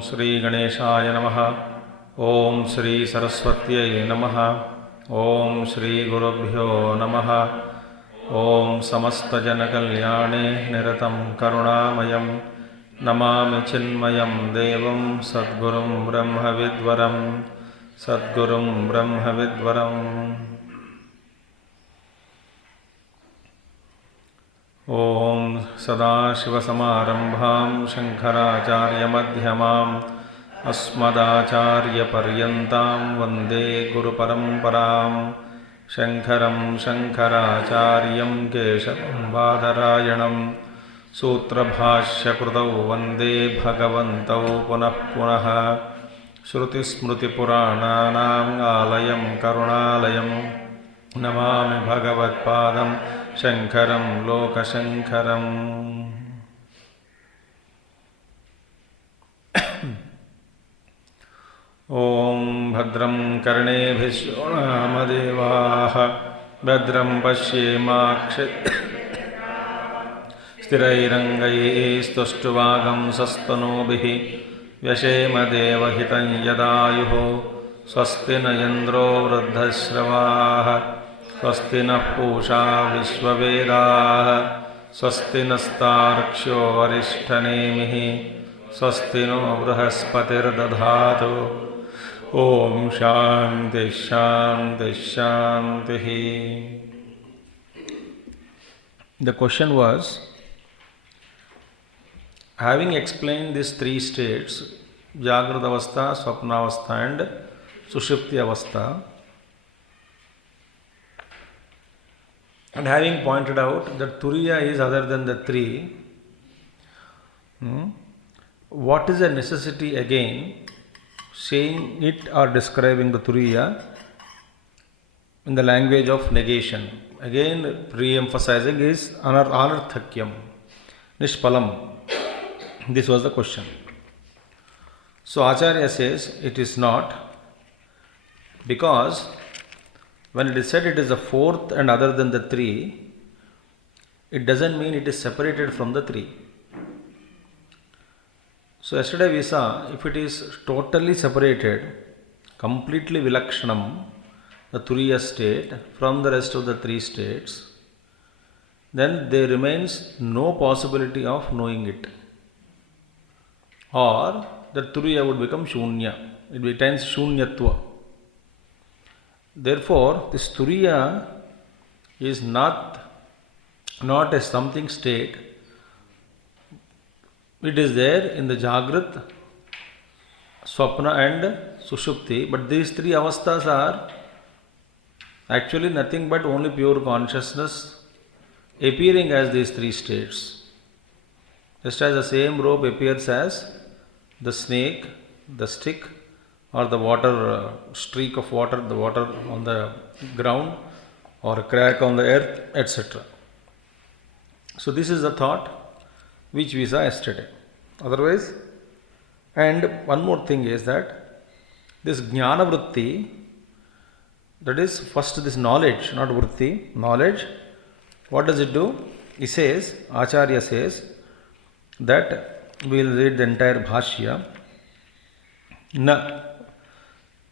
श्री गणेशाय नमः। ओम श्री सरस्वत्यै नमः। ओम श्री गुरुभ्यो नमः। ओम समस्तजनकल्याणे निरतं करुणामयं नमामि चिन्मयं देवं सद्गुरुं ब्रह्मविद्वरं सद्गुरुं ब्रह्मविद्वरम्। ओम सदाशिवसमारंभां शंकराचार्यमध्यमाम् अस्मदाचार्यपर्यन्तां वन्दे गुरुपरम्परां। शंकरं शंकराचार्यं केशवं बादरायणं सूत्रभाष्यकृतौ वन्दे भगवन्तौ पुनः पुनः। श्रुतिस्मृतिपुराणानाम् आलयं करुणालयं नमामि भगवत्पादं शंकरं लोकशंकरम्। ओम भद्रं कर्णेभिः शृणुयामदेवाः भद्रं पश्येमाक्षस्थिरैरङ्गैस्तुष्टुवागंसस्तनूभिः व्यशेम देवहितं यदायुः। स्वस्ति न इन्द्रो वृद्धश्रवाः स्वस्ति नः पूषा विश्ववेदाः स्वस्ति नस्तार्क्ष्यो वरिष्ठनेमिः स्वस्ति नो बृहस्पतिर्दधातु। ओम शांति शांति शांति। The question was, having explained these three states, Jagrata Avastha, Swapna Avastha and Sushupti Avastha, and having pointed out that Turiya is other than the three, what is the necessity again saying it or describing the Turiya in the language of negation? Again, re-emphasizing is anarthakyam, nishpalam. This was the question. So Acharya says it is not, because when it is said it is the fourth and other than the three, it doesn't mean it is separated from the three. So yesterday we saw, if it is totally separated, completely vilakshanam, the Turiya state, from the rest of the three states, then there remains no possibility of knowing it. Or the Turiya would become shunya. It becomes shunyatva. Therefore, this Turiya is not a something state. It is there in the Jagrat, Swapna and Sushupti, but these three avasthas are actually nothing but only pure consciousness appearing as these three states. Just as the same rope appears as the snake, the stick, or the water, streak of water, the water on the ground, or a crack on the earth, etc. So this is the thought which we saw yesterday. Otherwise, and one more thing is that this jnana vritti, that is first this knowledge, not vritti, knowledge, what does it do? He says, Acharya says, that we will read the entire bhashya. Na,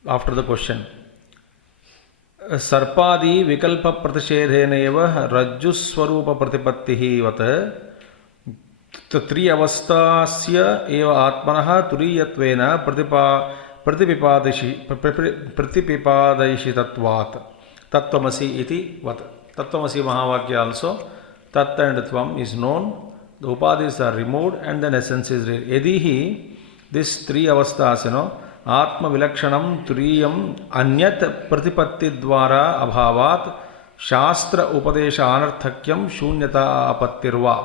after the question, sarpadi vikalpa pratishedheneva rajjuswarupa pratipattihi vata tri avastasya eva atmanah turiyatvena pratipipadayishi tattvat tattvamasi iti vat. Tattvamasi Mahavakya also, Tatta and Tvam is known, the upadhis are removed and then essence is real. Yadihi, this three avasthas, Atma Vilakshanam Turiyam Anyat Pratipatti Dvara Abhavat Shastra Upadesha Anarthakyam Shunyata Apattirva.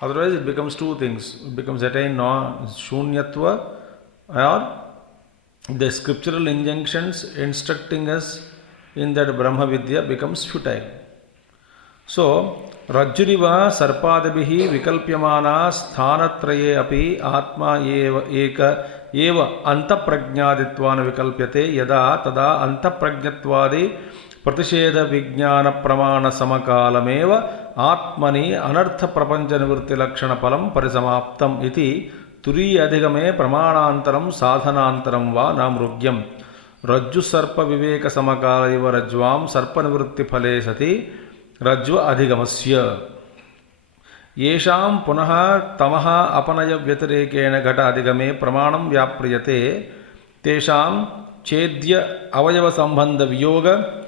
Otherwise it becomes two things. It becomes attained Shunyatva or the scriptural injunctions instructing us in that Brahma Vidya becomes futile. So, Rajjuriva Sarpadabhihi Vikalpyamana Sthanatraye api Atma eva Antaprajnaditvana Vikalpyate Yada Tada Antaprajnatvadi Pratisheda Vijnana Pramana Samakalameva Atmani Anartha Prapancha Nivritti Lakshana Palam Parisamaptam iti Turi Adhigame Pramanantaram Sadhanantaram Va Namrugyam Rajju Sarpa Viveka Samakala Iva Rajvam Sarpa Nivritti Phale Sati Rajva Adhigamasya Yesham Punaha Tamaha Apanaya Vyatirekena Gata Adhigame Pramanam Vyapriyate Tesham Chedya Avayava Sambandha Viyoga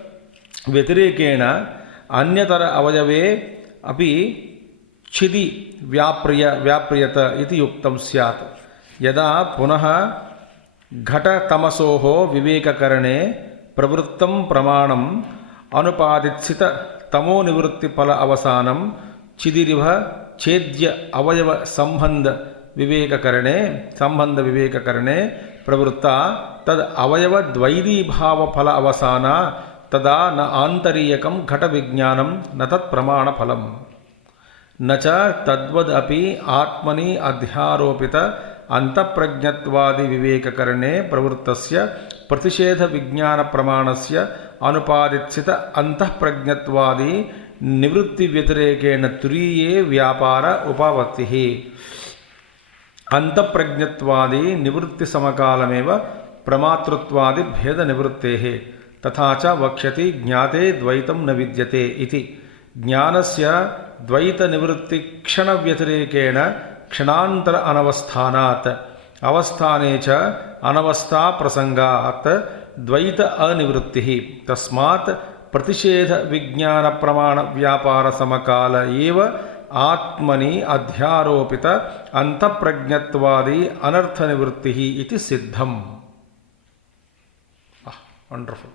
Vyatirekena Anyatara Avayave Api Chidi Vyapriyata Iti Yuktam Syat Yada Punaha Ghata Tamasoho Viveka Karane Pravrittam Pramanam Anupaditsita तमो निवृत्ति फल अवसानम चिदिरिव छेद्य अवयव संबंध विवेक करणे प्रवृत्ता तद अवयव द्वैदी भाव फल अवसाना तदा न आंतरीयकम घट विज्ञानम न तत् प्रमाण फलम न च तद्वद अपि आत्मनि अध्यारोपित अंतःप्रज्ञत्वादि विवेक करणे प्रवृत्तस्य प्रतिषेध विज्ञान प्रमाणस्य अनुपादित्सित अंतःप्रज्ञत्वादि निवृत्ति व्यतिरेकेण तुरीये व्यापार उपावत्तिः अंतःप्रज्ञत्वादि निवृत्ति समकालमेव प्रमातृत्वादि भेद निवृत्तेः तथा च वक्ष्यति ज्ञाते द्वैतं न विद्यते इति ज्ञानस्य द्वैत निवृत्ति क्षण व्यतिरेकेण क्षणांतर अनवस्थानात् अवस्थाने च अनवस्था प्रसंगात् द्वैत अनिवृत्तिः तस्मात् प्रतिषेध विज्ञान प्रमाण व्यापार समकाल एव आत्मनि अध्यारोपित अंतःप्रज्ञत्वादि अनर्थ निवृत्तिः इति सिद्धम्. Wonderful.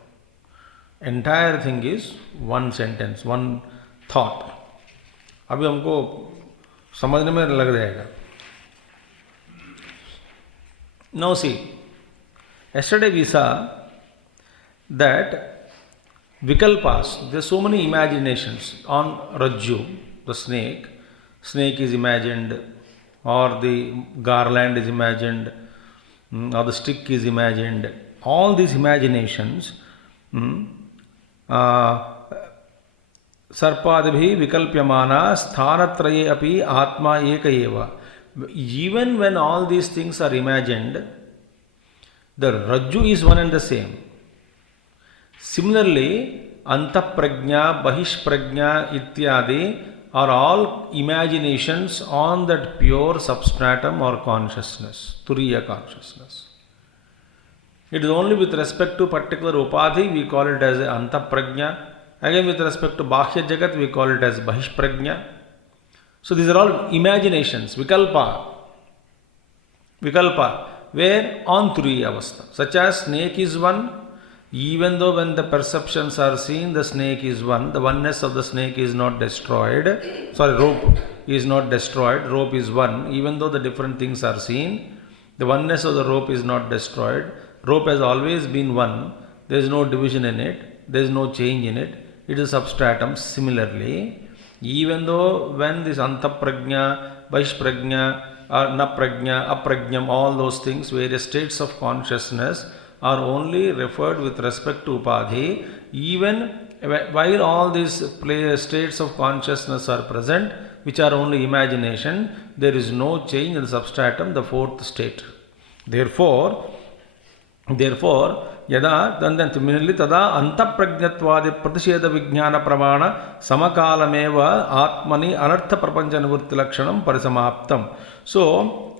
Entire thing is one sentence, one thought. अभी हमको समझने में लग जाएगा. Now see, yesterday we saw that Vikalpas, there are so many imaginations on Rajju, the snake. Snake is imagined, or the garland is imagined, or the stick is imagined. All these imaginations, Sarpadabhi Vikalpyamana Sthanatraye api Atma Eka eva. Even when all these things are imagined, the Rajju is one and the same. Similarly, Antaprajna, Bahishprajna, Ityadi are all imaginations on that pure substratum or consciousness, Turiya consciousness. It is only with respect to particular upadhi we call it as Antaprajna. Again, with respect to Bahya Jagat, we call it as Bahishprajna. So these are all imaginations, Vikalpa, where on Turiya Avastha. Such as snake is one, even though when the perceptions are seen, the snake is one, the oneness of the snake is not destroyed. Rope is not destroyed, rope is one, even though the different things are seen, the oneness of the rope is not destroyed. Rope has always been one, there is no division in it, there is no change in it, it is substratum. Similarly, even though when this Antaprajna, Bahishprajna, Naprajna, Aprajnam, all those things, various states of consciousness are only referred with respect to Upadhi, even while all these states of consciousness are present, which are only imagination, there is no change in the substratum, the fourth state. Therefore, यदा तन्मिनल्लि तदा अंतःप्रज्ञत्वादि प्रतिषेध विज्ञान प्रमाण समकालमेव आत्मनि अनर्थ प्रपंच निवृत्ति लक्षणम परिसमाप्तम. So,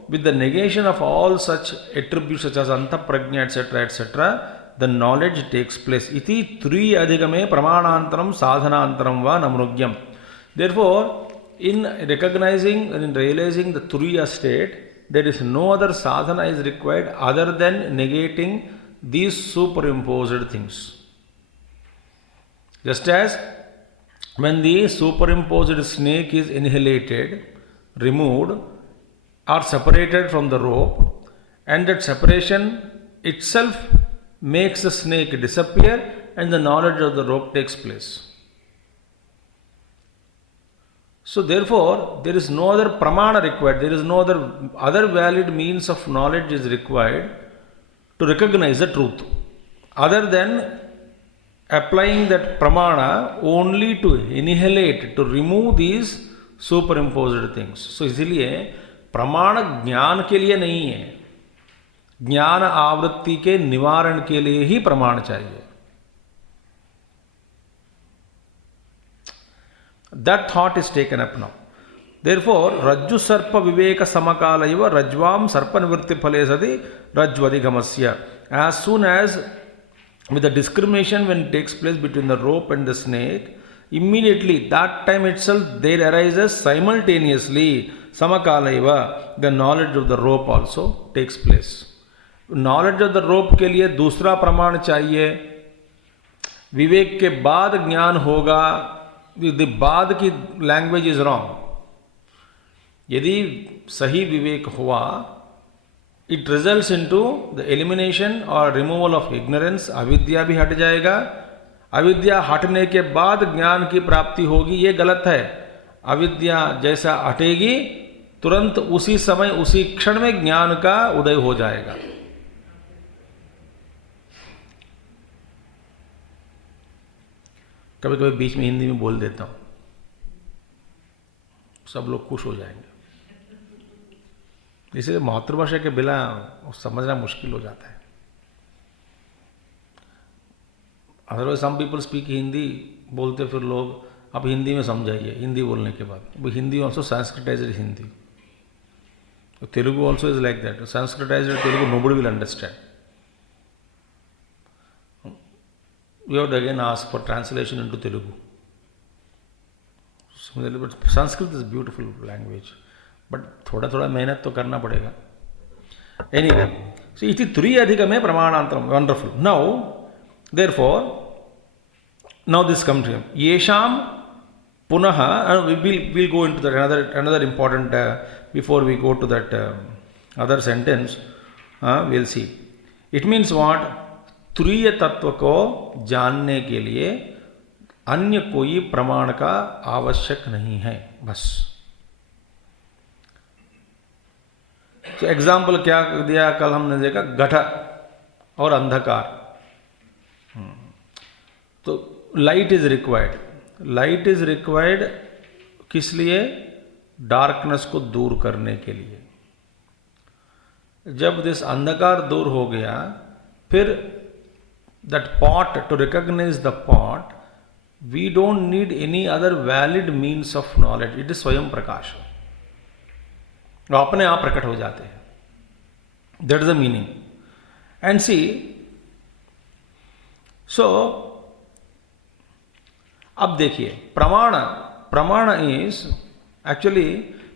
with the negation of all such attributes such as antaprajna etc., the knowledge takes place. Iti turi adhigame pramanantaram sadhanantaram va namrugyam. Therefore, in recognizing and in realizing the turiya state, there is no other sadhana is required other than negating these superimposed things. Just as when the superimposed snake is annihilated, removed, or separated from the rope, and that separation itself makes the snake disappear and the knowledge of the rope takes place. So therefore, there is no other pramana required, there is no other valid means of knowledge is required to recognize the truth, other than applying that pramana only to annihilate, to remove these superimposed things. So इसलिए प्रमाण ज्ञान के लिए नहीं है, ज्ञान आवृत्ति के निवारण के लिए ही प्रमाण चाहिए. That thought is taken up now. Therefore, Rajju Sarpa Viveka Samakalaiva Rajvam Sarpa Nivritti Phale Sati Rajvadigamasya. As soon as with the discrimination when it takes place between the rope and the snake, immediately that time itself there arises simultaneously Samakalaiva, the knowledge of the rope also takes place. Knowledge of the rope के लिए दूसरा प्रमाण चाहिए. विवेक के बाद ज्ञान होगा. The बाद की लैंग्वेज इज रॉन्ग. यदि सही विवेक हुआ, it results into the elimination और रिमूवल ऑफ इग्नोरेंस. अविद्या भी हट जाएगा. अविद्या हटने के बाद ज्ञान की प्राप्ति होगी, ये गलत है. अविद्या जैसा हटेगी तुरंत उसी समय उसी क्षण में ज्ञान का उदय हो जाएगा. कभी कभी बीच में हिंदी में बोल देता हूं, सब लोग खुश हो जाएंगे. इसलिए मातृभाषा के बिना समझना मुश्किल हो जाता है. Otherwise some people speak Hindi, बोलते फिर लोग आप हिंदी में समझाइए. हिंदी बोलने के बाद वो Hindi also Sanskritised Hindi. Telugu also is like that. Sanskritised Telugu nobody will understand. We have to again ask for translation into Telugu. Similarly, but Sanskrit is a beautiful language, but थोड़ा मेहनत तो करना पड़ेगा. Anyway, so इति तुरी अधिगमे प्रमाणांतरम. Wonderful. Now, therefore, now this comes to him. Yesham punaha. We'll go into that another important before we go to that other sentence. We'll see. It means what? तुरीय तत्व को जानने के लिए अन्य कोई प्रमाण का आवश्यक नहीं है. बस. तो एग्जाम्पल क्या दिया कल हमने देखा, घट और अंधकार. तो light is required. Light is required किस लिए? डार्कनेस को दूर करने के लिए. जब दिस अंधकार दूर हो गया, फिर that pot, to recognize the pot, we don't need any other valid means of knowledge. It is स्वयं प्रकाश. वो अपने आप प्रकट हो जाते हैं. That is the meaning. And see, so अब देखिए, प्रमाण is actually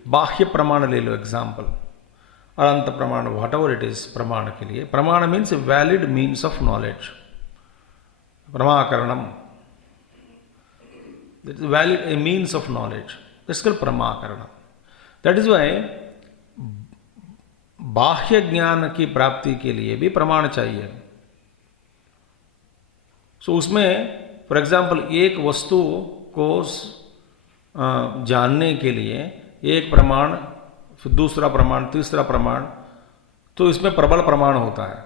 बाह्य प्रमाण ले लो एग्जाम्पल, और अंत प्रमाण, वॉट एवर इट इज. प्रमाण के लिए प्रमाण means valid means of knowledge. प्रमाकरणम, that is valid a means of knowledge. That's called pramakarana. That is why बाह्य ज्ञान की प्राप्ति के लिए भी प्रमाण चाहिए. सो उसमें फॉर एग्जाम्पल एक वस्तु को जानने के लिए एक प्रमाण, फिर दूसरा प्रमाण, तीसरा प्रमाण, तो इसमें प्रबल प्रमाण होता है.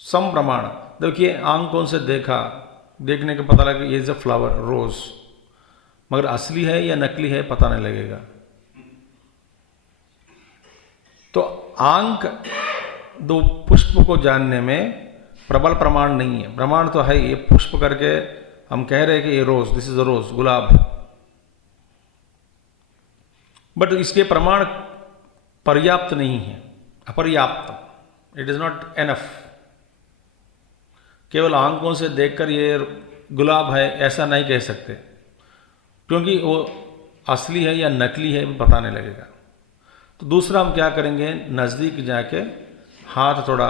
सम प्रमाण, देखिए आंखों से देखने के पता लगे ये इज अ फ्लावर, रोज, मगर असली है या नकली है पता नहीं लगेगा. तो आंख दो पुष्प को जानने में प्रबल प्रमाण नहीं है. प्रमाण तो है, ये पुष्प करके हम कह रहे हैं कि ये रोज, दिस इज अ रोज, गुलाब है, बट इसके प्रमाण पर्याप्त नहीं है, अपर्याप्त. It is not enough. केवल आंखों से देखकर ये गुलाब है ऐसा नहीं कह सकते, क्योंकि वो असली है या नकली है पता नहीं लगेगा. तो दूसरा हम क्या करेंगे, नज़दीक जाके हाथ थोड़ा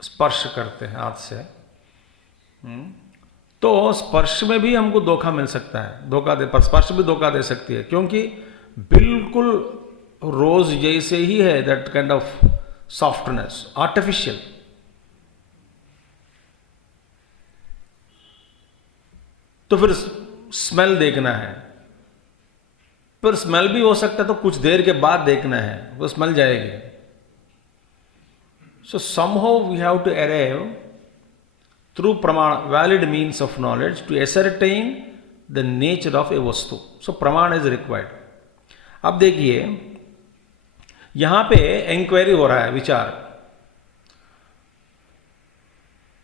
स्पर्श करते हैं हाथ से. तो स्पर्श में भी हमको धोखा मिल सकता है, स्पर्श भी धोखा दे सकती है, क्योंकि बिल्कुल रोज जैसे ही है, that kind of softness, artificial. तो फिर स्मेल देखना है, फिर स्मेल भी हो सकता है तो कुछ देर के बाद देखना है, वो स्मेल जाएगी। So somehow we have to arrive through प्रमाण, valid means of knowledge to ascertain the nature of a वस्तु। सो प्रमाण इज रिक्वायर्ड। अब देखिए यहां पे इंक्वायरी हो रहा है, विचार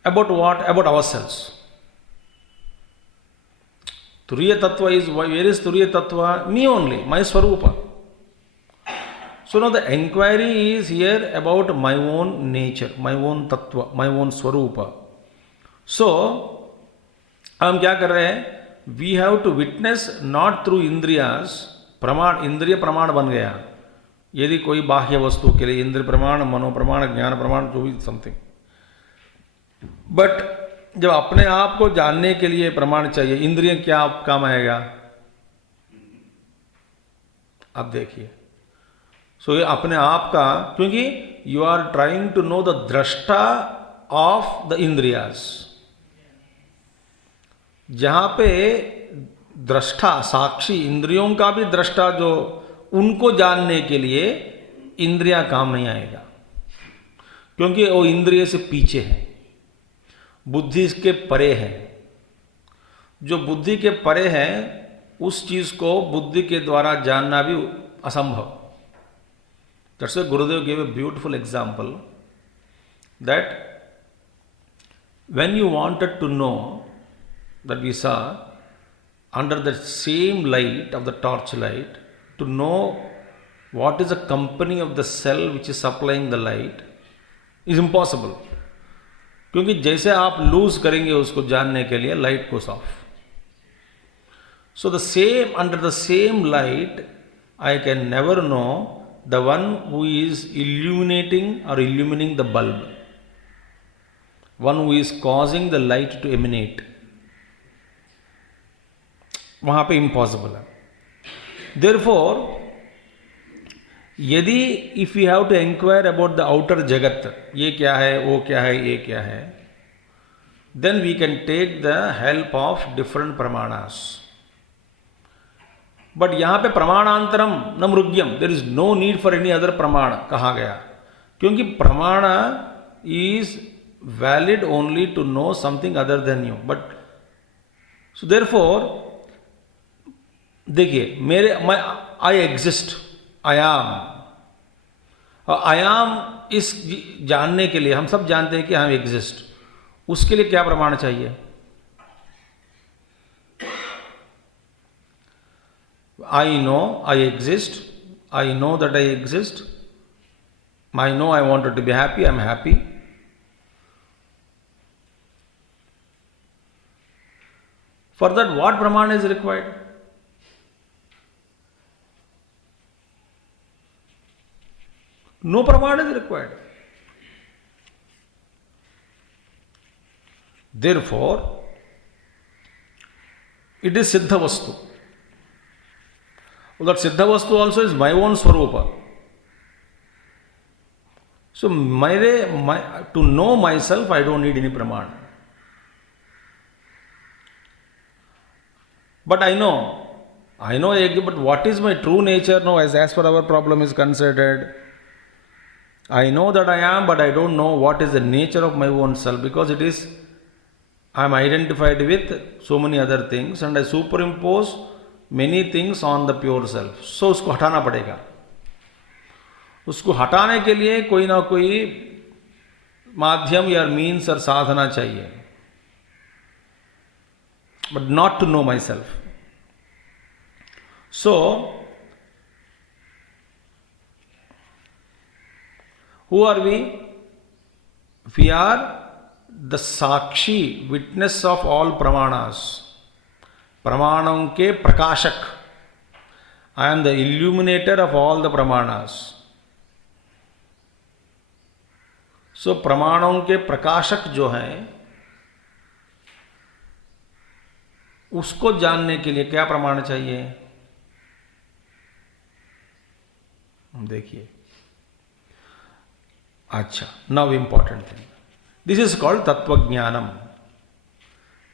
अबाउट व्हाट, अबाउट आवरसेल्व्स। तुरीय तत्व इज, वेयर इज तुरीय तत्व? मी ओनली, माय स्वरूप। So now the inquiry is here about my own nature, my own tattva, my own swarupa. So हम क्या कर रहे हैं? We have to witness not through इंद्रियास। प्रमाण, इंद्रिय प्रमाण बन गया यदि कोई बाह्य वस्तु के लिए, इंद्रिय प्रमाण, मनो प्रमाण, ज्ञान प्रमाण, जो भी समथिंग। बट जब अपने आप को जानने के लिए प्रमाण चाहिए, इंद्रिय क्या काम आएगा? अब देखिए, सो ये अपने आप का, क्योंकि you are trying to know the दृष्टा ऑफ द इंद्रियास। जहां पे दृष्टा, साक्षी, इंद्रियों का भी दृष्टा, जो उनको जानने के लिए इंद्रिया काम नहीं आएगा, क्योंकि वो इंद्रिय से पीछे है, बुद्धि इसके परे है। जो बुद्धि के परे है उस चीज को बुद्धि के द्वारा जानना भी असंभव। That's why Gurudev gave a beautiful example that when you wanted to know, that we saw under the same light of the torch light, to know what is the company of the cell which is supplying the light is impossible. क्योंकि जैसे आप loose करेंगे उसको जानने के लिए light को of. So the same, under the same light, I can never know the one who is illuminating or illumining the bulb, one who is causing the light to emanate, वहां पे impossible है। Therefore, यदि if we have to inquire about the outer जगत, ये क्या है, वो क्या है, ये क्या है, then we can take the help of different pramanas. But यहां पे प्रमाणांतरम न मृग्यम, there is no need for any other प्रमाण कहा गया, क्योंकि प्रमाण is valid only to know something other than you. But so therefore देखिए, मेरे, मैं, आई एग्जिस्ट, आई एम, इस जानने के लिए हम सब जानते हैं कि हम एग्जिस्ट, उसके लिए क्या प्रमाण चाहिए? I know I exist. I know that I exist. I know I wanted to be happy. I'm happy. For that, what praman is required? No praman is required. Therefore, it is siddha vastu. That siddha vastu also is my own swarupa. So to know myself, I don't need any praman. But I know, but what is my true nature now, as far our problem is considered? I know that I am, but I don't know what is the nature of my own self, because it is, I am identified with so many other things and I superimpose many things on the pure self. So उसको हटाना पड़ेगा। उसको हटाने के लिए कोई ना कोई माध्यम या मीन्स और साधना चाहिए, but not to know myself. So who are we? We are the sakshi, witness of all pramanas, प्रमाणों के प्रकाशक। I am the illuminator of all the प्रमाणास। सो प्रमाणों के प्रकाशक जो हैं, उसको जानने के लिए क्या प्रमाण चाहिए? देखिए, अच्छा, now important thing, this is called तत्वज्ञानम.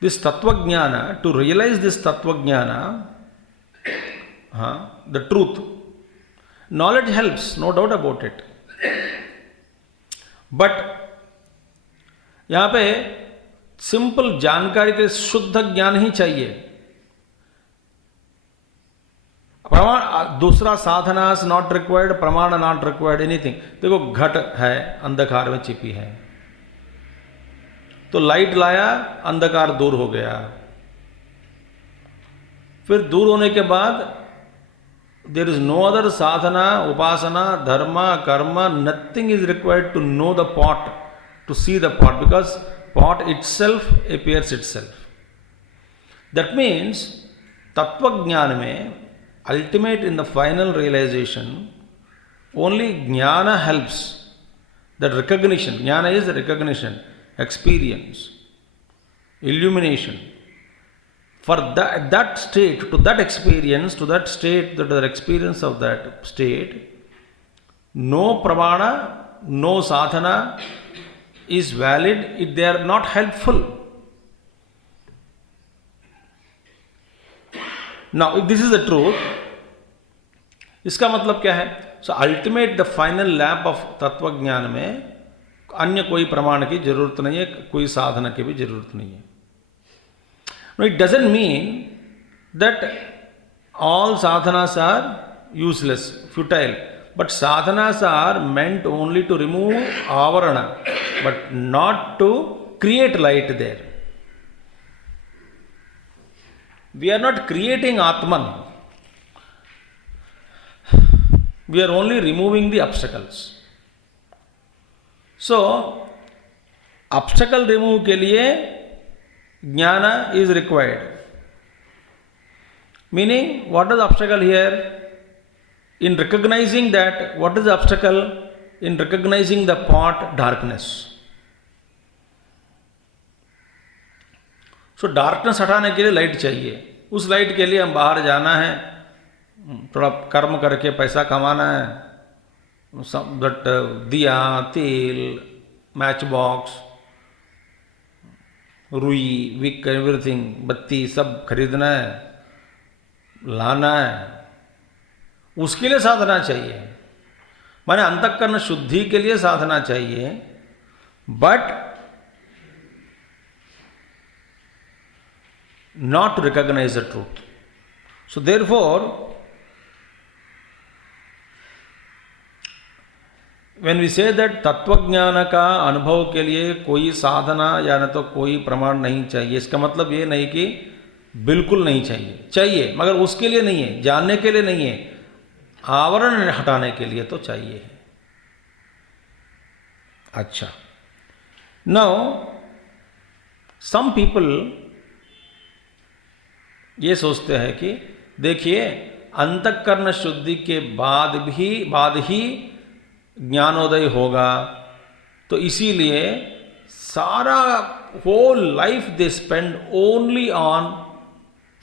दिस तत्वज्ञान, टू रियलाइज दिस तत्वज्ञान, the truth, knowledge helps, no doubt about it, but यहां पे सिंपल जानकारी के शुद्ध ज्ञान ही चाहिए. प्रमाण, दूसरा साधना नॉट रिक्वायर्ड, प्रमाण नॉट रिक्वायर्ड, एनीथिंग. देखो, घट है, अंधकार में छिपी है, तो लाइट लाया, अंधकार दूर हो गया. फिर दूर होने के बाद there is no other sadhana, upasana, dharma, karma, nothing is required to know the pot, to see the pot, because pot itself appears itself. That means तत्वज्ञान में, ultimate in the final realization, only jnana helps. That recognition, jnana is recognition, experience, illumination. For that state, to that experience, to that state, to the experience of that state, no pramana, no sadhana is valid if they are not helpful. Now, if this is the truth, इसका मतलब क्या है? So ultimate, the final lap of तत्व ज्ञान में अन्य कोई प्रमाण की जरूरत नहीं है, कोई साधना की भी जरूरत नहीं है. No, it doesn't mean that all sadhanas are useless, futile. But sadhanas are meant only to remove avarana, but not to create light there. We are not creating Atman. We are only removing the obstacles. So, obstacle remove के लिए jnana is required. Meaning, what is the obstacle here? In recognizing that, what is the obstacle? In recognizing the pot, darkness. So darkness हटाने के लिए light चाहिए. उस light के लिए हम बाहर जाना है, थोड़ा कर्म करके पैसा कमाना है, बट दिया, तेल, मैच बॉक्स, रुई, विक, एवरीथिंग, बत्ती सब खरीदना है, लाना है. उसके लिए साधना चाहिए, माने अंतःकरण शुद्धि के लिए साधना चाहिए, but not to recognize the truth. So therefore, when we say that तत्वज्ञान का अनुभव के लिए कोई साधना या न तो कोई प्रमाण नहीं चाहिए, इसका मतलब ये नहीं कि बिल्कुल नहीं चाहिए, चाहिए, मगर उसके लिए नहीं है, जानने के लिए नहीं है, आवरण हटाने के लिए तो चाहिए. अच्छा, नाउ सम पीपल ये सोचते हैं कि देखिए, अंतःकरण शुद्धि के बाद ही ज्ञानोदय होगा, तो इसीलिए सारा whole life they spend only on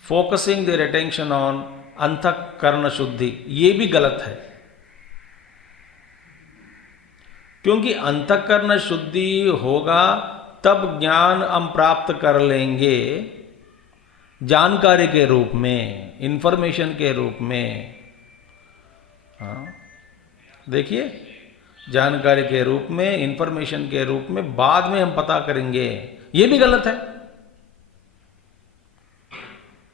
focusing their attention on antahkarana shuddhi. ये भी गलत है, क्योंकि अंतःकरण शुद्धि होगा तब ज्ञान हम प्राप्त कर लेंगे, जानकारी के रूप में, इंफॉर्मेशन के रूप में. देखिए, जानकारी के रूप में, इंफॉर्मेशन के रूप में बाद में हम पता करेंगे, ये भी गलत है.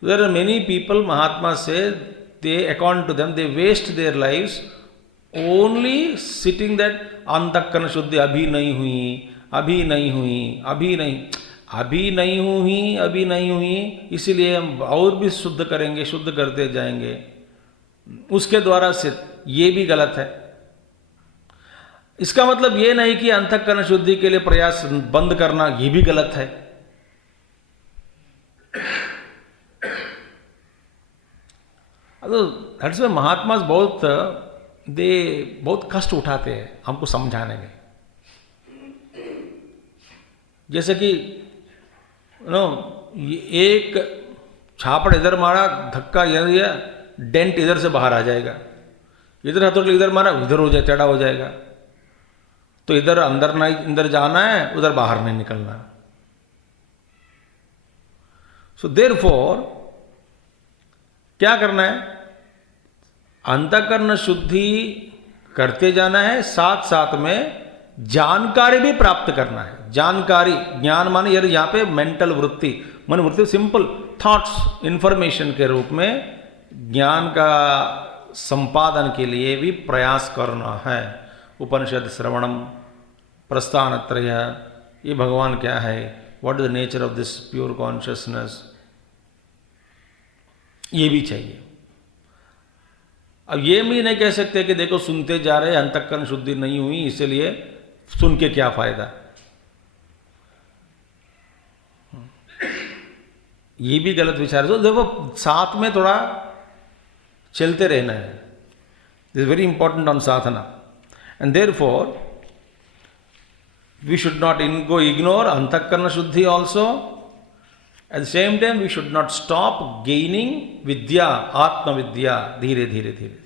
There are many people, Mahatma said, they, according to them, they waste their lives only sitting that अंतःकरण शुद्धि अभी नहीं हुई, अभी नहीं हुई, अभी नहीं हुई, इसीलिए हम और भी शुद्ध करेंगे, शुद्ध करते जाएंगे, उसके द्वारा सिद्ध. ये भी गलत है. इसका मतलब ये नहीं कि अंतःकरण शुद्धि के लिए प्रयास बंद करना, ये भी गलत है. दैट्स व्हाई महात्मा बहुत कष्ट उठाते हैं हमको समझाने में. जैसे कि एक छापड़ इधर मारा, धक्का इधर दिया, डेंट इधर से बाहर आ जाएगा. इधर हथौड़ी इधर मारा, उधर हो जाए, टेढ़ा हो जाएगा। तो इधर अंदर नहीं, अंदर जाना है, उधर बाहर नहीं निकलना। सो देयरफॉर क्या करना है, अंतःकरण शुद्धि करते जाना है, साथ साथ में जानकारी भी प्राप्त करना है। जानकारी, ज्ञान माने यार यहां पे मेंटल वृत्ति, मन वृत्ति सिंपल थॉट्स, इंफॉर्मेशन के रूप में ज्ञान का संपादन के लिए भी प्रयास करना है। उपनिषद श्रवणम, प्रस्थानत्रय, ये भगवान क्या है, what is the nature of this pure consciousness, ये भी चाहिए। अब ये भी नहीं कह सकते कि देखो सुनते जा रहे, अंतःकरण शुद्धि नहीं हुई इसलिए सुन के क्या फायदा, ये भी गलत विचार है। तो देखो साथ में थोड़ा चलते रहना है, this is very important on साधना। And therefore we should not ignore अंतःकरण शुद्धि also. At the same time we should not stop gaining विद्या, आत्मविद्या, धीरे धीरे धीरे धीरे,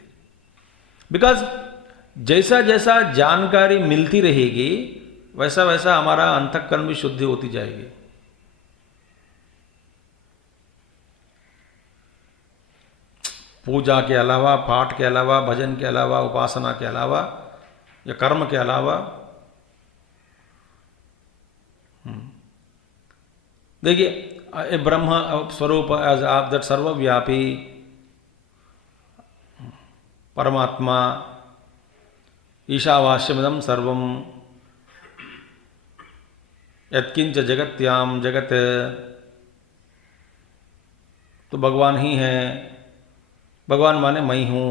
बिकॉज जैसा जैसा जानकारी मिलती रहेगी वैसा वैसा हमारा अंतःकरण भी शुद्धि होती जाएगी। पूजा के अलावा, पाठ के अलावा, भजन के अलावा, उपासना के अलावा या कर्म के अलावा, देखिए ब्रह्म स्वरूप एज आप दैट सर्वव्यापी परमात्मा, ईशावास्यमिदं सर्वम यत्किंच जगत्याम जगत, तो भगवान ही है। भगवान माने मैं हूँ,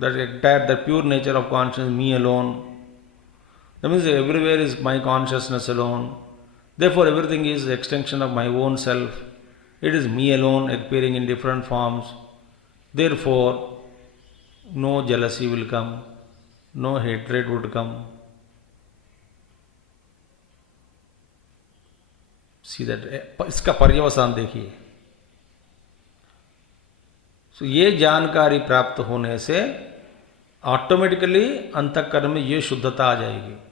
that pure nature of consciousness, me alone, that means everywhere is my consciousness alone, therefore everything is extension of my own self, it is me alone appearing in different forms, therefore no jealousy will come, no hatred would come. See that, इसका पर्यवसान देखिए। So ये जानकारी प्राप्त होने से automatically अंतःकरण में ये शुद्धता आ जाएगी।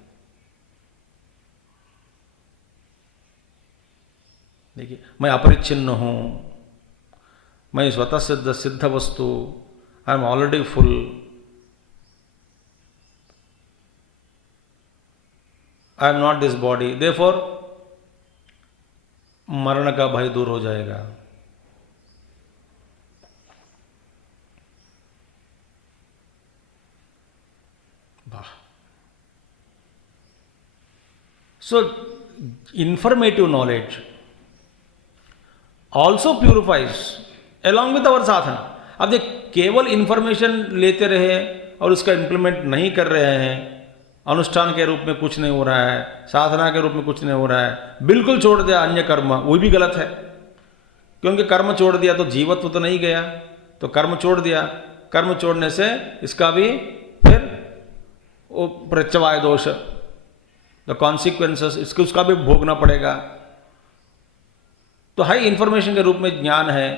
देखिए मैं अपरिच्छिन्न हूँ, मैं स्वतः सिद्ध सिद्ध वस्तु, I am already full, I am not this body, therefore मरण का भय दूर हो जाएगा। वाह। So informative knowledge also purifies along with our साधना। अब देख केवल इंफॉर्मेशन लेते रहे और उसका इंप्लीमेंट नहीं कर रहे हैं, अनुष्ठान के रूप में कुछ नहीं हो रहा है, साधना के रूप में कुछ नहीं हो रहा है, बिल्कुल छोड़ दिया अन्य कर्म, वो भी गलत है। क्योंकि कर्म छोड़ दिया तो जीवत्व तो नहीं गया, तो कर्म छोड़ दिया, कर्म छोड़ने से इसका भी फिर वो प्रत्यवाय दोष, द कॉन्सिक्वेंसेस, इसको उसका भी भोगना पड़ेगा। तो हाई इंफॉर्मेशन के रूप में ज्ञान है,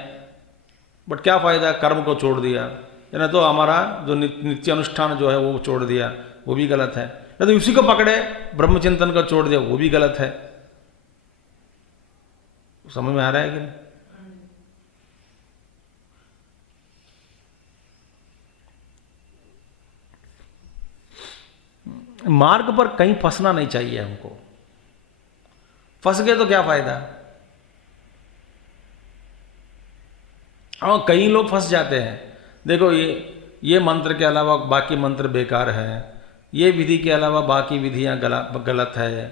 बट क्या फायदा, कर्म को छोड़ दिया, या ना तो हमारा जो नित्य अनुष्ठान जो है वो छोड़ दिया, वो भी गलत है, या तो उसी को पकड़े ब्रह्मचिंतन को छोड़ दिया, वो भी गलत है। समझ में आ रहा है कि नहीं? मार्ग पर कहीं फंसना नहीं चाहिए हमको, फंस गए तो क्या फायदा। हाँ कई लोग फंस जाते हैं, देखो ये मंत्र के अलावा बाकी मंत्र बेकार है, ये विधि के अलावा बाकी विधियाँ गलत है,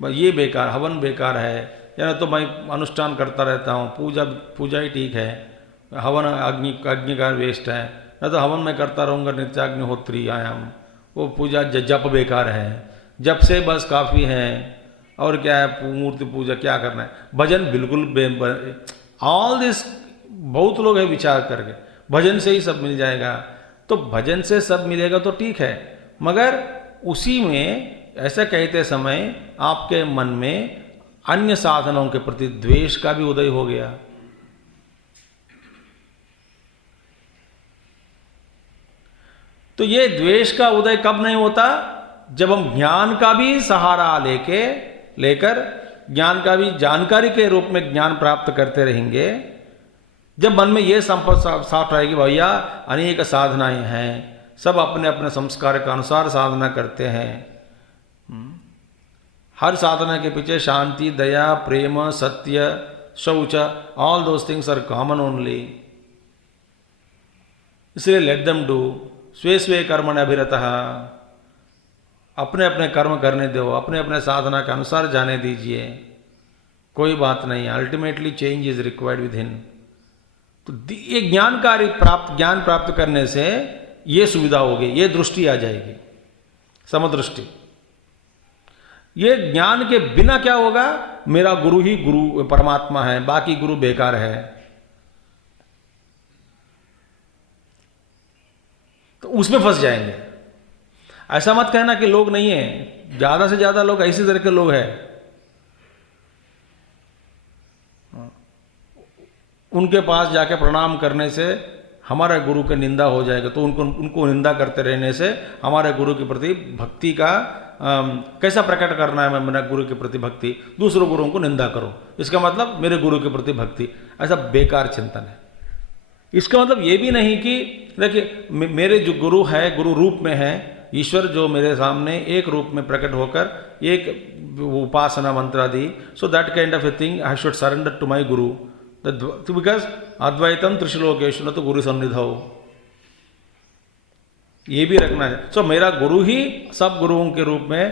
ये बेकार, हवन बेकार है, या तो मैं अनुष्ठान करता रहता हूँ, पूजा ही ठीक है, हवन अग्नि का वेस्ट है, न तो हवन मैं करता रहूँगा नित्याग्निहोत्री आयाम, वो पूजा जप बेकार है, जप से बस काफ़ी है, और क्या है मूर्ति पूजा क्या करना है, भजन बिल्कुल ऑल दिस, बहुत लोग है विचार करके भजन से ही सब मिल जाएगा, तो भजन से सब मिलेगा तो ठीक है, मगर उसी में ऐसा कहते समय आपके मन में अन्य साधनों के प्रति द्वेष का भी उदय हो गया। तो ये द्वेष का उदय कब नहीं होता? जब हम ज्ञान का भी सहारा लेकर ज्ञान का भी जानकारी के रूप में ज्ञान प्राप्त करते रहेंगे। जब मन में ये संपर्क साफ रहेगी, भैया अनेक साधनाएं हैं, सब अपने अपने संस्कार के अनुसार साधना करते हैं। हर साधना के पीछे शांति, दया, prem, satya, shauch, all those things are common only. इसलिए लेट देम डू, स्वे स्वे कर्मण्य अभिरतः, अपने अपने कर्म करने दो, अपने अपने साधना के अनुसार जाने दीजिए, कोई बात नहीं। Ultimately change is required with in. तो ये ज्ञान प्राप्त करने से ये सुविधा होगी, ये दृष्टि आ जाएगी, समदृष्टि। ये ज्ञान के बिना क्या होगा? मेरा गुरु ही गुरु परमात्मा है, बाकी गुरु बेकार है। तो उसमें फंस जाएंगे। ऐसा मत कहना कि लोग नहीं है, ज्यादा से ज्यादा लोग ऐसी तरह के लोग हैं। उनके पास जाके प्रणाम करने से हमारे गुरु की निंदा हो जाएगा, तो उनको निंदा करते रहने से हमारे गुरु के प्रति भक्ति का कैसा प्रकट करना है? मैं मेरे गुरु के प्रति भक्ति, दूसरों गुरुओं को निंदा करो, इसका मतलब मेरे गुरु के प्रति भक्ति। ऐसा बेकार चिंतन है। इसका मतलब ये भी नहीं कि देखिए मेरे जो गुरु है, गुरु रूप में है, ईश्वर जो मेरे सामने एक रूप में प्रकट होकर एक उपासना मंत्र दी, so that kind of a thing I should surrender to my guru, because अद्वैतम त्रिशलोकेश न तो गुरु सन्निधौ, ये भी रखना है। सो मेरा गुरु ही सब गुरुओं के रूप में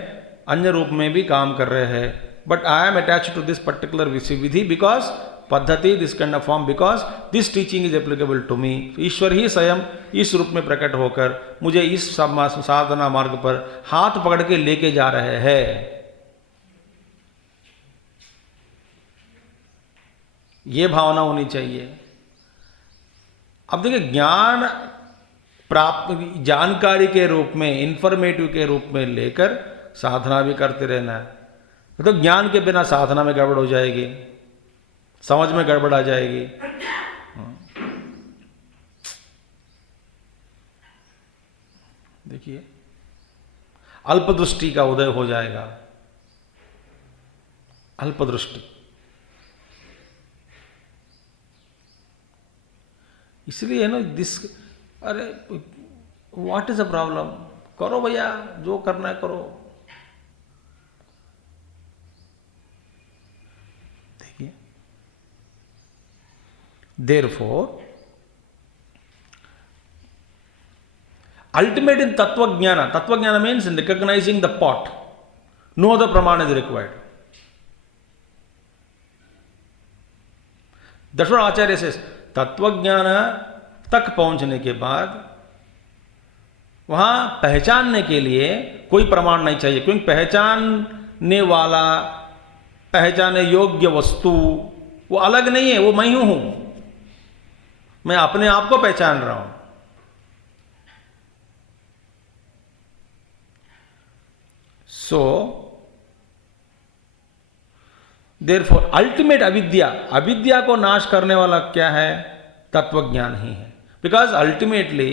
अन्य रूप में भी काम कर रहे हैं, but I am attached to this particular विधि बिकॉज पद्धति, this kind of form, because this teaching is applicable to me. ईश्वर ही स्वयं इस रूप में प्रकट होकर मुझे इस साधना मार्ग पर हाथ पकड़ के लेके जा रहे हैं। ये भावना होनी चाहिए। अब देखिए, ज्ञान प्राप्त जानकारी के रूप में, इंफॉर्मेटिव के रूप में लेकर साधना भी करते रहना है। तो ज्ञान के बिना साधना में गड़बड़ हो जाएगी, समझ में गड़बड़ आ जाएगी। देखिए, अल्पदृष्टि का उदय हो जाएगा, अल्पदृष्टि। इसलिए ना दिस, अरे व्हाट इज द प्रॉब्लम? करो भैया, जो करना है करो। देखिए, therefore ultimate in tatvajnana means in recognizing the pot, no other praman is required. That's what Acharya says. तत्वज्ञान तक पहुंचने के बाद वहां पहचानने के लिए कोई प्रमाण नहीं चाहिए, क्योंकि पहचानने वाला, पहचाने योग्य वस्तु वो अलग नहीं है, वो मैं ही हूं। मैं अपने आप को पहचान रहा हूं। सो देयरफॉर अल्टीमेट अविद्या को नाश करने वाला क्या है? तत्वज्ञान ही है। बिकॉज अल्टीमेटली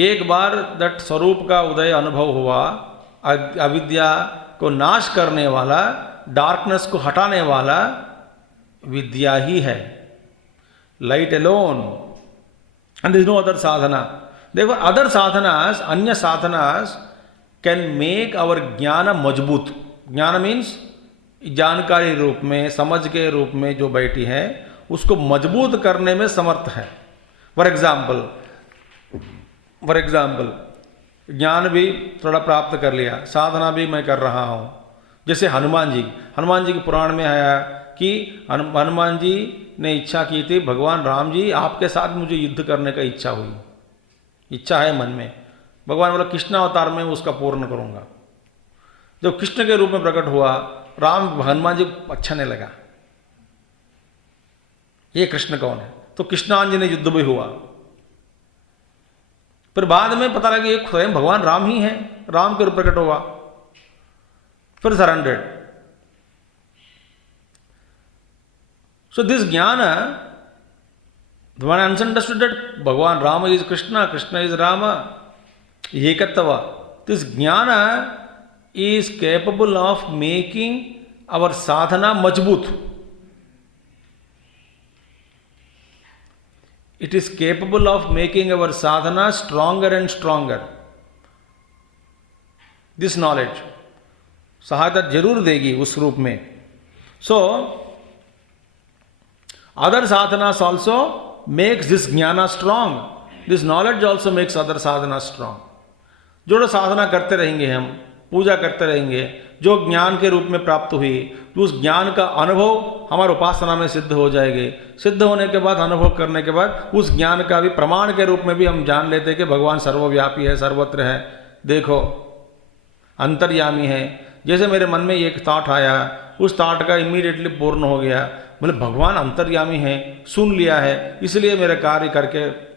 एक बार दट स्वरूप का उदय अनुभव हुआ, अविद्या को नाश करने वाला, डार्कनेस को हटाने वाला विद्या ही है। Light alone, and there is no other साधना। देयरफॉर अदर साधनास, अन्य साधनास कैन मेक आवर ज्ञान मजबूत। ज्ञान मीन्स जानकारी रूप में, समझ के रूप में जो बैठी है, उसको मजबूत करने में समर्थ है। फॉर एग्जाम्पल ज्ञान भी थोड़ा प्राप्त कर लिया, साधना भी मैं कर रहा हूं। जैसे हनुमान जी के पुराण में आया कि हनुमान जी ने इच्छा की थी, भगवान राम जी आपके साथ मुझे युद्ध करने का इच्छा हुई, इच्छा है मन में। भगवान बोला कृष्ण अवतार में उसका पूर्ण करूंगा। जब कृष्ण के रूप में प्रकट हुआ, हनुमान जी को अच्छा नहीं लगा, ये कृष्ण कौन है? तो कृष्णांजलि युद्ध भी हुआ। फिर बाद में पता लगा ये स्वयं भगवान राम ही है, राम के रूप प्रकट हुआ, फिर सरेंडर्ड। सो दिस ज्ञान The one understood that Bhagavan Rama is Krishna, Krishna is Rama, Ekattava. This jnana is capable of making our sadhana majboot. It is capable of making our sadhana stronger and stronger. This knowledge सहायता जरूर देगी उस रूप में. So other sadhanas also makes this jnana strong. This knowledge also makes other sadhanas strong. जो साधना करते रहेंगे, हम पूजा करते रहेंगे, जो ज्ञान के रूप में प्राप्त हुई, उस ज्ञान का अनुभव हमारे उपासना में सिद्ध हो जाएगी. सिद्ध होने के बाद, अनुभव करने के बाद, उस ज्ञान का भी प्रमाण के रूप में भी हम जान लेते हैं कि भगवान सर्वव्यापी है, सर्वत्र है. देखो, अंतर्यामी है. जैसे मेरे मन में एक थॉट आया, उस थॉट का इमीडिएटली पूर्ण हो गया. बोले भगवान अंतर्यामी है, सुन लिया है, इसलिए मेरा कार्य करके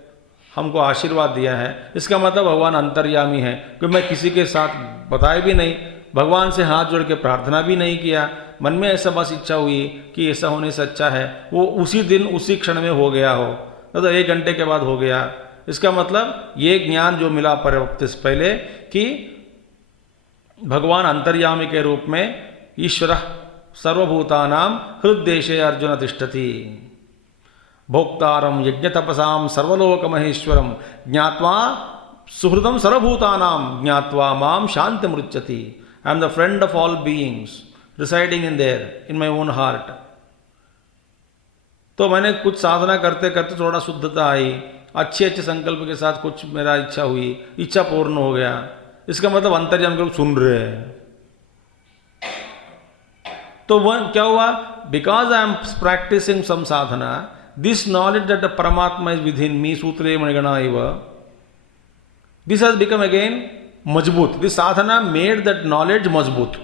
हमको आशीर्वाद दिया है. इसका मतलब भगवान अंतर्यामी है. कि मैं किसी के साथ बताए भी नहीं, भगवान से हाथ जोड़ के प्रार्थना भी नहीं किया, मन में ऐसा बस इच्छा हुई कि ऐसा होने से अच्छा है, वो उसी दिन उसी क्षण में हो गया हो, तो 1 घंटे के बाद हो गया. इसका मतलब ये ज्ञान जो मिला परिवक्त से पहले कि भगवान अंतर्यामी के रूप में ईश्वर सर्वभूतानां हृद्देशे अर्जुन तिष्ठति भोक्तारं यज्ञ तपसां सर्वलोक महेश्वरम ज्ञात्वा सुहृदं सर्वभूतानां ज्ञात्वा मां शांति मृच्छति. I am the friend of all beings residing in their in my own heart. तो मैंने कुछ साधना करते करते थोड़ा शुद्धता आई, अच्छे अच्छे संकल्प के साथ कुछ मेरा इच्छा हुई, इच्छा पूर्ण हो गया. इसका मतलब अंतर्यामी को सुन रहे हैं. तो वह क्या हुआ? Because I am practising some साधना, दिस नॉलेज दैट द परमात्मा इज विद इन मी सूत्रे मणिगणा इव, दिस हैज बिकम अगेन मजबूत. दिस साधना मेड दैट नॉलेज मजबूत.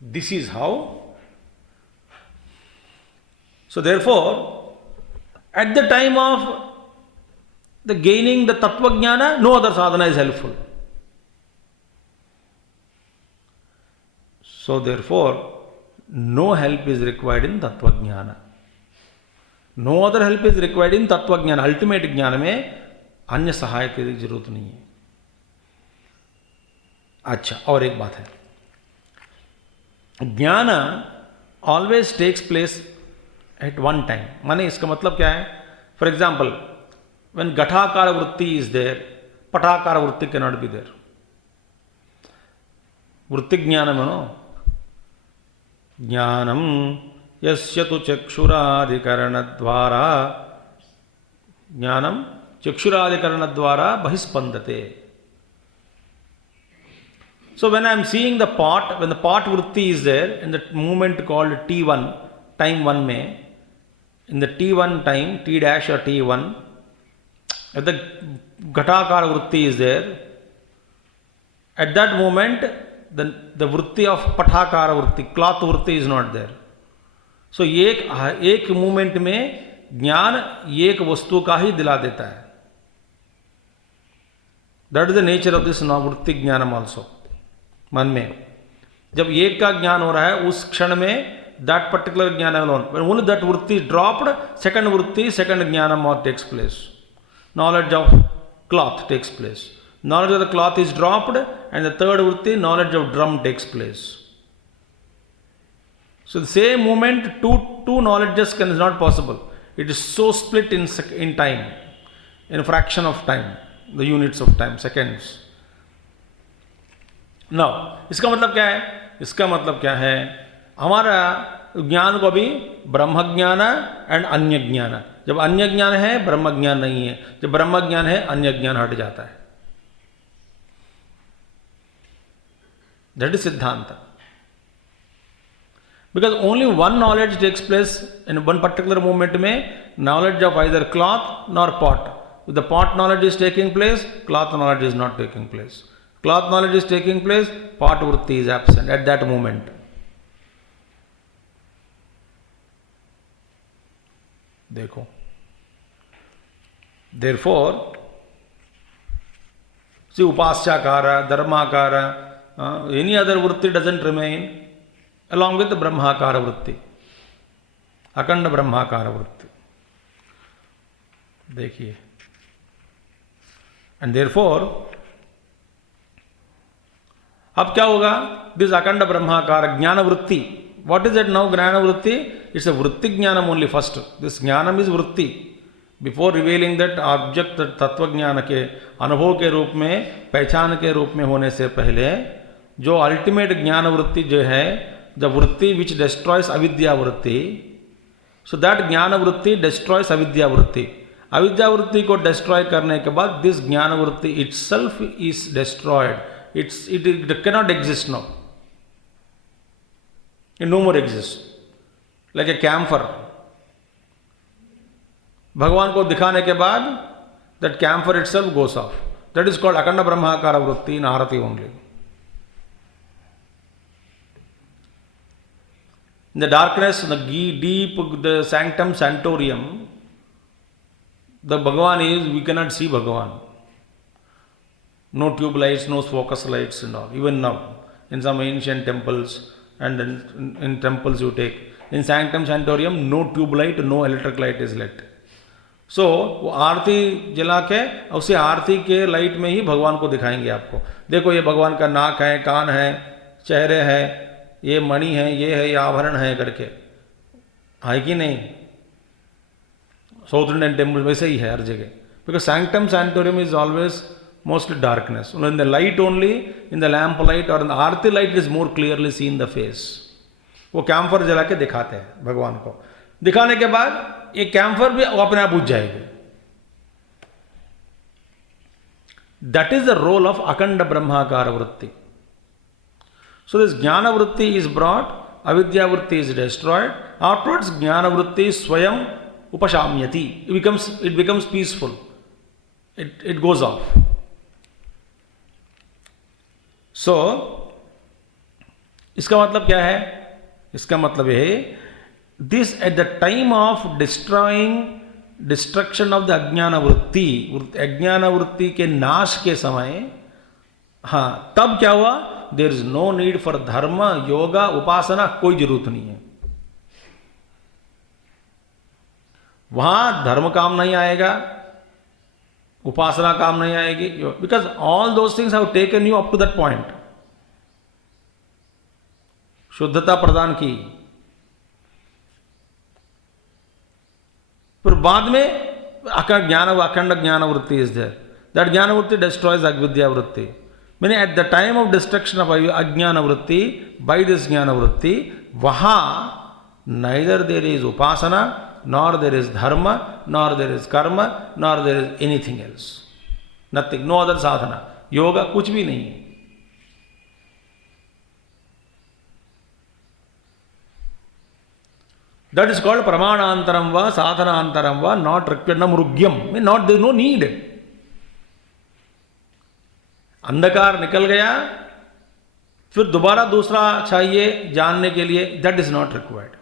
This is how. So therefore at the time of the gaining the tattva jnana, no other sadhana is helpful. So therefore no help is required in tattva jnana. No other help is required in tattva jnana. Ultimate jnana में अन्य सहायक की जरूरत नहीं है. अच्छा, और एक बात है, ज्ञान always takes place at one time. माने इसका मतलब क्या है? फॉर एग्जाम्पल, when घटाकार वृत्ति इज देयर, पटाकार वृत्ति कैनॉट बी देयर. वृत्ति ज्ञानम नो ज्ञानम यस्य तु चक्षुराधिकरण द्वारा, ज्ञानम चक्षुराधिकरण द्वारा बहिस्पंदते. So when I am seeing the pot, when the pot vritti is there in the moment called T1, time 1 में, in the T1 time, T dash or T1, if the Ghatakara vritti is there, at that moment the vritti of Patakara vritti, cloth vritti is not there. So एक moment में ज्ञान एक वस्तु का ही दिला देता है. That is the nature of this वृत्ति ज्ञानम also. मन में जब एक का ज्ञान हो रहा है, उस क्षण में that particular jnana alone, when only that vritti is dropped, second vritti, second jnana takes place. Knowledge of cloth takes place. Knowledge of the cloth is dropped, and the third vritti, knowledge of drum, takes place. So the same moment, two knowledges is not possible. It is so split in time, in a fraction of time, the units of time, seconds. Now, इसका मतलब क्या है? इसका मतलब क्या है? हमारा ज्ञान को भी ब्रह्म ज्ञान एंड अन्य ज्ञान. जब अन्य ज्ञान है, ब्रह्म ज्ञान नहीं है. जब ब्रह्म ज्ञान है, अन्य ज्ञान हट जाता है. दैट इज सिद्धांत. Because only one knowledge takes place in one particular moment में, knowledge of either cloth nor pot. The pot knowledge is taking place, cloth knowledge is not taking place. Cloth knowledge is taking place, pot वृत्ति is absent at that moment. देखो, therefore see, upasyakara, dharmakara, any other vritti doesn't remain. along with the Brahmakara Vritti, अखंड ब्रह्माकार वृत्ति. देखिए, and therefore अब क्या होगा? This अखंड ब्रह्माकार ज्ञान वृत्ति. What is it now? ज्ञान वृत्ति. इट्स अ वृत्ति ज्ञानम ओनली फर्स्ट. दिस ज्ञानम इज वृत्ति. बिफोर रिवीलिंग दैट ऑब्जेक्ट तत्व ज्ञान के अनुभव के रूप में, पहचान के रूप में होने से पहले जो अल्टीमेट ज्ञान वृत्ति जो है, द वृत्ति विच डिस्ट्रॉयस अविद्या वृत्ति. सो दैट ज्ञान वृत्ति डिस्ट्रॉयस अविद्या वृत्ति. अविद्या वृत्ति को डिस्ट्रॉय करने के बाद this gyana vritti itself is destroyed. It can not exist now. It no more exist. Like a camphor. भगवान को दिखाने के बाद that camphor itself goes off. That is called akhanda brahmakara vritti in aarti only. In the darkness, in the deep, the sanctum sanctorium, the Bhagavan is, we cannot see Bhagavan. No tube lights, no focus lights and all. Even now, in some ancient temples and in temples you take, in sanctum sanctorium, no tube light, no electric light is lit. So, वो आरती जला के उसी आरती के light में ही भगवान को दिखाएंगे आपको. देखो ये भगवान का नाक है, कान है, चेहरे है, ये मणि है, ये आभरण है करके. है कि नहीं? साउथ इंडियन टेम्पल वैसे ही है हर जगह. Because sanctum sanctorum is always mostly darkness. In the light only, in the lamp light और in the aarti light is more clearly seen the face. वो कैम्फर जला के दिखाते हैं भगवान को. दिखाने के बाद ये कैम्फर भी अपने आप बुझ जाएगी. That is the role of akhanda brahmakara वृत्ति. So this jnana vritti is brought, avidya vritti is destroyed. Afterwards, jnana vritti swayam upashamyati. It becomes peaceful. It goes off. So, इसका मतलब क्या है? इसका मतलब है, this at the time of destruction of the अज्ञान वृत्ति, अज्ञान वृत्ति के नाश के समय, हाँ, तब क्या हुआ? There is no need for dharma, yoga, उपासना, कोई जरूरत नहीं है. वहां धर्म काम नहीं आएगा, उपासना काम नहीं आएगी. Because all those things have taken you up to that point. शुद्धता प्रदान की, फिर बाद में अखंड ज्ञान वृत्ति इज देयर. दैट ज्ञान वृत्ति डिस्ट्रॉयज अविद्या वृत्ति. Meaning at the time of destruction of ajnana vritti, by this jnana vritti, vaha neither there is upasana, nor there is dharma, nor there is karma, nor there is anything else. Nothing, no other sadhana. Yoga, kuch bhi nahi hai. That is called pramanantaram va, sadhanantaram va, not required, namrugyam. Not, there is no need. अंधकार निकल गया, फिर दोबारा दूसरा चाहिए जानने के लिए. That is not required.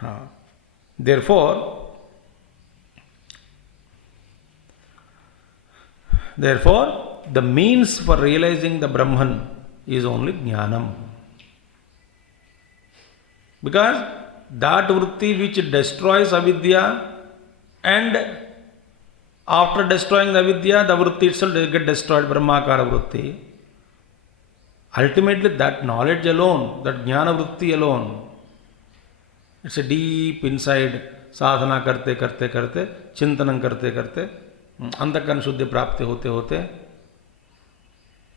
हाँ, therefore the means for realising the Brahman is only ज्ञानम. बिकॉज दैट वृत्ति विच डिस्ट्रॉयज अविद्या, and after destroying the vidya, the vritti itself will get destroyed, brahmakara vritti. Ultimately, that knowledge alone, that jnana vritti alone, it's a deep inside. साधना करते करते करते, चिंतन करते करते, अंतःकरण शुद्धि प्राप्ति होते होते,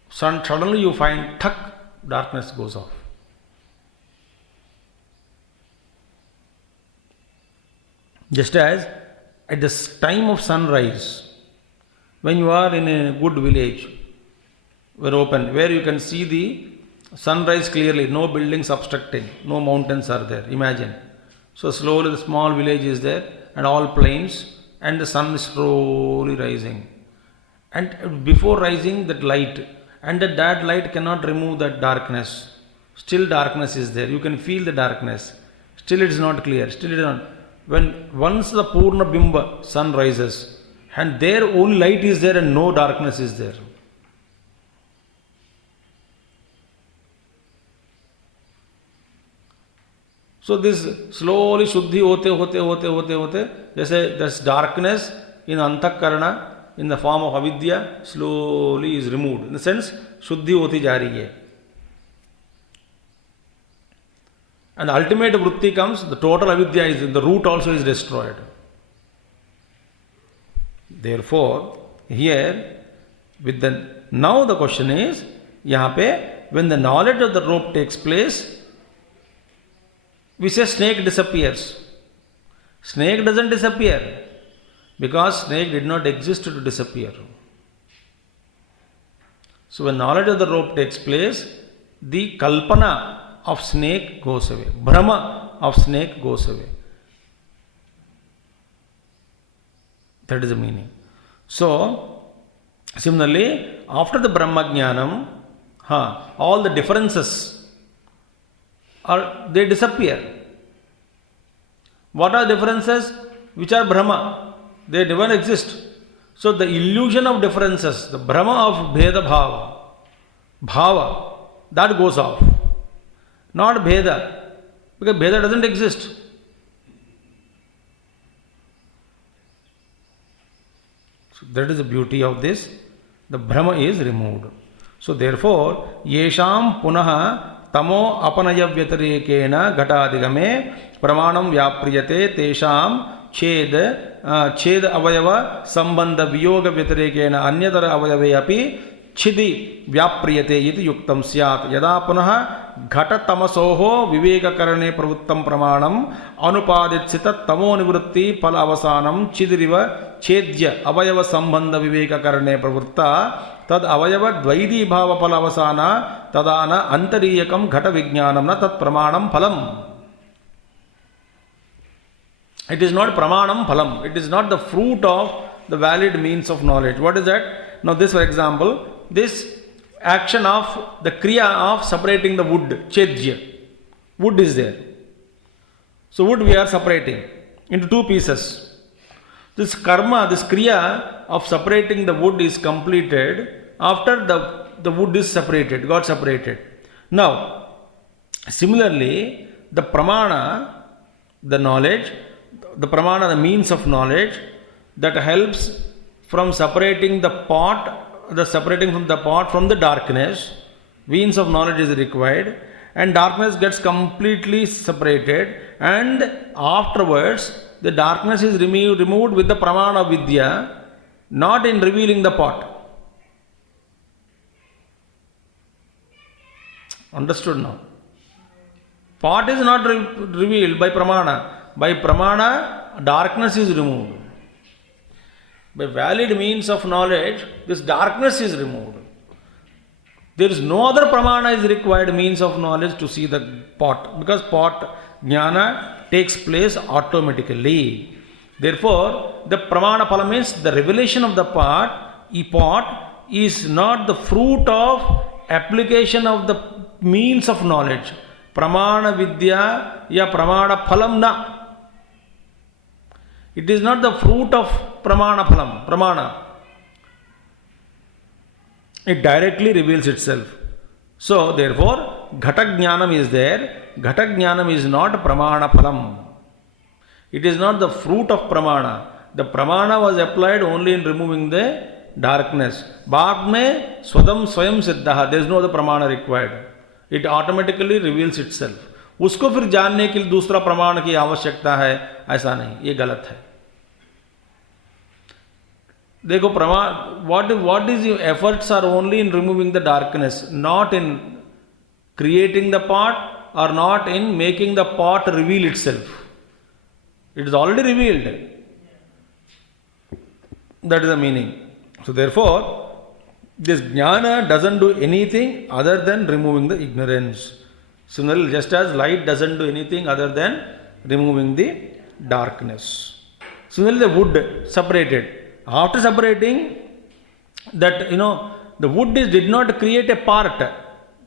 suddenly you find thak, darkness goes off. Just as at the time of sunrise, when you are in a good village, where you can see the sunrise clearly, no buildings obstructing, no mountains are there, imagine. So slowly the small village is there and all plains, and the sun is slowly rising. And before rising, that light, and that light cannot remove that darkness. Still darkness is there, you can feel the darkness. Still it is not clear, still it is not. When once the Purna Bimba sun rises, and there only light is there and no darkness is there. So this slowly shuddhi hote, जैसे this darkness in अंतःकरण in the form of avidya slowly is removed. In the sense, shuddhi hoti ja rahi hai. And the ultimate vritti comes, the total avidya is, the root also is destroyed. Therefore, here, now the question is, yahan pe, when the knowledge of the rope takes place, we say snake disappears. Snake doesn't disappear, because snake did not exist to disappear. So when knowledge of the rope takes place, the kalpana of snake goes away. Brahma of snake goes away. That is the meaning. So, similarly, after the Brahma Jnanam, all the differences they disappear. What are differences? Which are Brahma. They never exist. So the illusion of differences, the Brahma of Bheda Bhava, that goes off. Not Bheda, because Bheda doesn't exist. So that is the beauty of this. The Brahma is removed. So therefore, Yesham Punaha Tamo Apanaya Vyatarekena Ghatadigame Pramanam Vyapriyate Tesham Ched Avayava Sambandha Viyoga Vyatarekena Anyatara Avayave Api Chidi Vyapriyate Iti Yuktam Syat Yada Punaha Ghata Tamasoho Viveka Karane Pravuttam Pramanam Anupaditsita Tamo Nivrutti Palavasanam Chidiriva Chedya Avayava Sambandha Viveka Karane Pravutta Tad Avayava Dvaidi Bhava Palavasana Tadana Antariyakam Ghata Vijnanam Na Tat Pramanam Phalam. It is not Pramanam Phalam. It is not the fruit of the valid means of knowledge. What is that? Now this, for example, this action of the kriya of separating the wood, Chedya. Wood is there. So wood we are separating into two pieces. This karma, this kriya of separating the wood is completed after the wood is separated, got separated. Now, similarly, the pramana, the knowledge, the pramana, the means of knowledge that helps from separating the pot, separating from the pot from the darkness, means of knowledge is required, and darkness gets completely separated, and afterwards the darkness is removed with the pramana vidya, not in revealing the pot. Understood now? Pot is not revealed by pramana. By pramana, darkness is removed. By valid means of knowledge, this darkness is removed. There is no other pramana is required means of knowledge to see the pot, because pot jnana takes place automatically. Therefore, the pramana phala means the revelation of the pot is not the fruit of application of the means of knowledge. Pramana vidya ya pramana phalam na. It is not the fruit of pramana phalam, pramana. It directly reveals itself. So, therefore, Ghata Jnanam is there. Ghata Jnanam is not pramana phalam. It is not the fruit of pramana. The pramana was applied only in removing the darkness. Baad mein swadam swayam siddha. There is no other pramana required. It automatically reveals itself. उसको फिर जानने के लिए दूसरा प्रमाण की आवश्यकता है, ऐसा नहीं, ये गलत है. देखो प्रमाण, what is your efforts are only in removing the darkness, not in creating the pot or not in making the pot reveal itself. It is already revealed. That is the meaning. So therefore, this jnana doesn't do anything other than removing the ignorance. Similarly, just as light doesn't do anything other than removing the darkness. Similarly, the wood separated. After separating, that the wood did not create a part.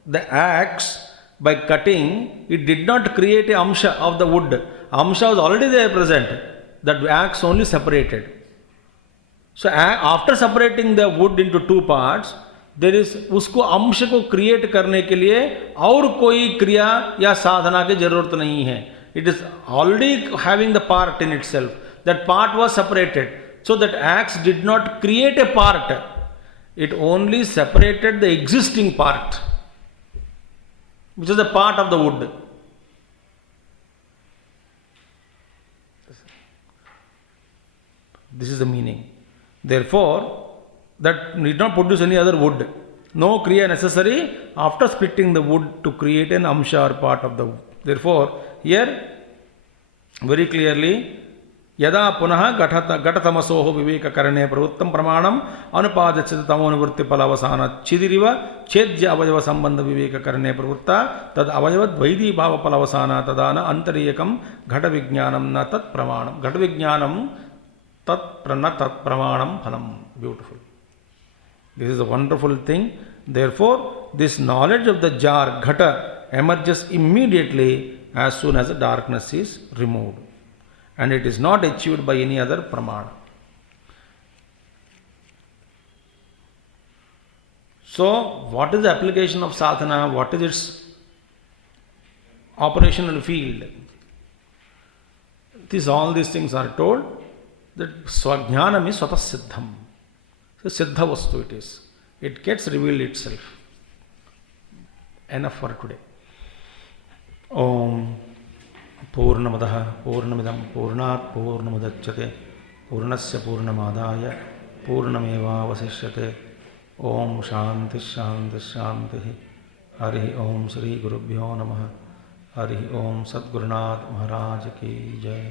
The axe, by cutting, it did not create a amsha of the wood. Amsha was already there present. That axe only separated. So after separating the wood into two parts, there is उसको अंश को create करने के लिए और कोई क्रिया या साधना की जरूरत नहीं है. It is already having the part in itself. That part was separated. So that axe did not create a part. It only separated the existing part, which is a part of the wood. This is the meaning. Therefore, that need not produce any other wood. No kriya necessary after splitting the wood to create an amsha or part of the wood. Therefore, here very clearly, यदा पुनः घटतमसोः विवेककरणे प्रवृत्तं प्रमाणम् अनुपादच्यते तमोनिवृत्तिफलावसानाच्छिदिरिव छेद्य अवयव संबंध विवेककरणे प्रवृत्ता तद अवयवद्वैधी भावफलावसाना तदा न अन्तरीयकं घट विज्ञानं न तत् प्रमाणं घट विज्ञानं न तत् प्रमाणं फलम. Beautiful. This is a wonderful thing. Therefore, this knowledge of the jar ghata emerges immediately as soon as the darkness is removed. And it is not achieved by any other pramana. So, what is the application of sadhana? What is its operational field? All these things are told that swajnanam is swatah siddham. So, siddha vastu it is. It gets revealed itself. Enough for today. Om. पूर्णमदः पूर्णमिदं पूर्णात् पूर्णमुदच्यते पूर्णस्य पूर्णमादाय पूर्णमेवावशिष्यते. ओम शांति शांति शांति. हरि ओम श्री गुरुभ्यो नमः. हरि ओम सद्गुरुनाथ महाराज की जय.